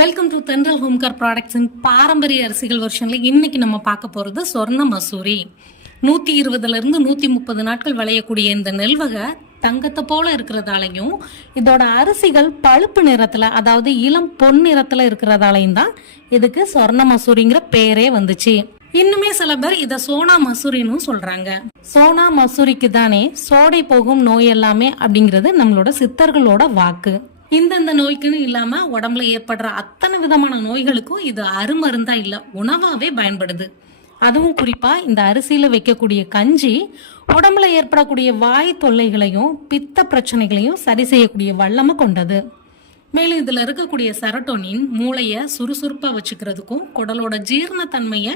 Welcome to தென்றல் ஹோம்கார் ப்ராடக்ட்ஸின் பாரம்பரிய அரிசிகள் வருஷனில் இன்னைக்கு நம்ம பார்க்க போகிறது சொர்ண மசூரி. நூற்றி இருபதுலேருந்து நூற்றி முப்பது நாட்கள் விளையக்கூடிய இந்த நெல்வகை தங்கத்தை போல இருக்கிறதாலையும் இதோட அரிசிகள் பழுப்பு நிறத்தில் அதாவது இளம் பொன் நிறத்தில் இருக்கிறதாலையும் தான் இதுக்கு சொர்ண மசூரிங்கிற பேரே வந்துச்சு. இன்னுமே சில பேர் இதை சோனா மசூரின்னு சொல்றாங்க. சோனா மசூரிக்கு தானே சோடை போகும் நோய் எல்லாமே அப்படிங்கிறது நம்மளோட சித்தர்களோட வாக்கு. இந்தந்த நோய்க்குன்னு இல்லாம உடம்புல ஏற்படுற அத்தனை விதமான நோய்களுக்கும் இது அருமருந்தா இல்ல உணவாவே பயன்படுது. அதுவும் குறிப்பா இந்த அரிசியில வைக்கக்கூடிய கஞ்சி உடம்புல ஏற்படக்கூடிய வாய் தொல்லைகளையும் பித்த பிரச்சனைகளையும் சரி செய்யக்கூடிய வல்லமை கொண்டது. மேலும் இதில் இருக்கக்கூடிய செரட்டோனின் மூளையை சுறுசுறுப்பாக வச்சுக்கிறதுக்கும் குடலோட ஜீரணத்தன்மையை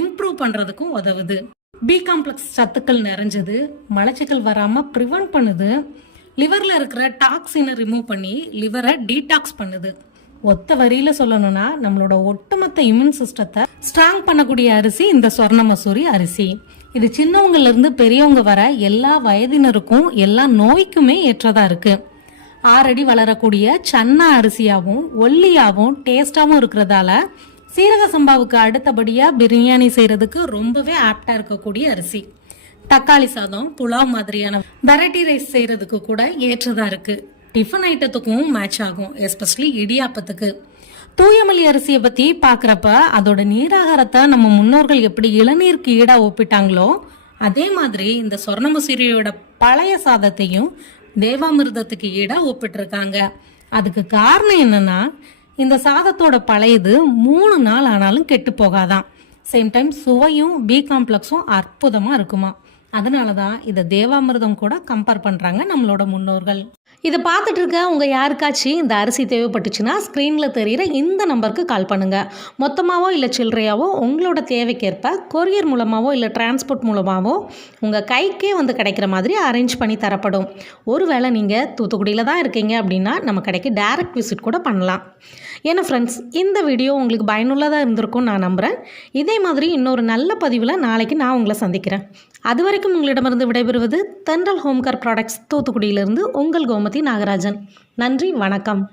இம்ப்ரூவ் பண்ணுறதுக்கும் உதவுது. பி காம்ப்ளெக்ஸ் சத்துக்கள் நிறைஞ்சது மலச்சிக்கல் வராமல் ப்ரிவென்ட் பண்ணுது லிவரில் இருக்கிற டாக்ஸினை ரிமூவ் பண்ணி லிவரை டீடாக்ஸ் பண்ணுது. ஒத்த வரியில சொல்லணும்னா நம்மளோட ஒட்டுமொத்த இம்யூன் சிஸ்டத்தை ஸ்ட்ராங் பண்ணக்கூடிய அரிசி இந்த சொர்ண மசூரி அரிசி. இது சின்னவங்கல இருந்து பெரியவங்க வர எல்லா வயதினருக்கும் எல்லா நோய்க்குமே ஏற்றதா இருக்கு. ஆறடி வளரக்கூடிய சன்னா அரிசியாகவும் ஒல்லியாகவும் டேஸ்டாகவும் இருக்கிறதால சீரக சம்பாவுக்கு அடுத்தபடியாக பிரியாணி செய்கிறதுக்கு ரொம்பவே ஆப்டாக இருக்கக்கூடிய அரிசி. தக்காளி சாதம் புலாவ் மாதிரியான வெரைட்டி ரைஸ் செய்யறதுக்கு கூட ஏற்றதா இருக்கு. டிஃபன் ஐட்டத்துக்கும் மேட்ச் ஆகும் எஸ்பெஷலி இடியாப்பத்துக்கு. தூயமல்லி அரிசியை பத்தி பாக்குறப்ப அதோட நீராகாரத்தை நம்ம முன்னோர்கள் எப்படி இளநீருக்கு ஈடா ஒப்பிட்டாங்களோ அதே மாதிரி இந்த சொர்ணமசூரியோட பழைய சாதத்தையும் தேவாமிர்தத்துக்கு ஈடா ஒப்பிட்டிருக்காங்க. அதுக்கு காரணம் என்னன்னா இந்த சாதத்தோட பழையது மூணு நாள் ஆனாலும் கெட்டு போகாதான். சேம் டைம் சுவையும் பி காம்ப்ளெக்ஸும் அற்புதமா இருக்குமா. அதனால தான் இதை தேவாமிர்தம் கூட கம்பேர் பண்ணுறாங்க நம்மளோட முன்னோர்கள். இதை பார்த்துட்டு இருக்க உங்கள் யாருக்காச்சும் இந்த அரிசி தேவைப்பட்டுச்சுன்னா ஸ்க்ரீனில் தெரிகிற இந்த நம்பருக்கு கால் பண்ணுங்கள் மொத்தமாகவோ இல்லை சில்லறையாவோ உங்களோட தேவைக்கேற்ப கொரியர் மூலமாகவோ இல்லை டிரான்ஸ்போர்ட் மூலமாகவோ உங்கள் கைக்கே வந்து கிடைக்கிற மாதிரி அரேஞ்ச் பண்ணி தரப்படும். ஒருவேளை நீங்கள் தூத்துக்குடியில் தான் இருக்கீங்க அப்படின்னா நம்ம கடைக்கு டைரக்ட் விசிட் கூட பண்ணலாம். ஏன்னா ஃப்ரெண்ட்ஸ் இந்த வீடியோ உங்களுக்கு பயனுள்ளதாக இருந்திருக்கும் நான் நம்புகிறேன் இதே மாதிரி இன்னொரு நல்ல பதிவில் நாளைக்கு நான் உங்களை சந்திக்கிறேன். அது வரைக்கும் உங்களிடமிருந்து விடைபெறுவது தென்றல் ஹோம்கார் ப்ராடக்ட்ஸ் தூத்துக்குடியிலிருந்து உங்கள் கோமதி நாகராஜன். நன்றி வணக்கம்.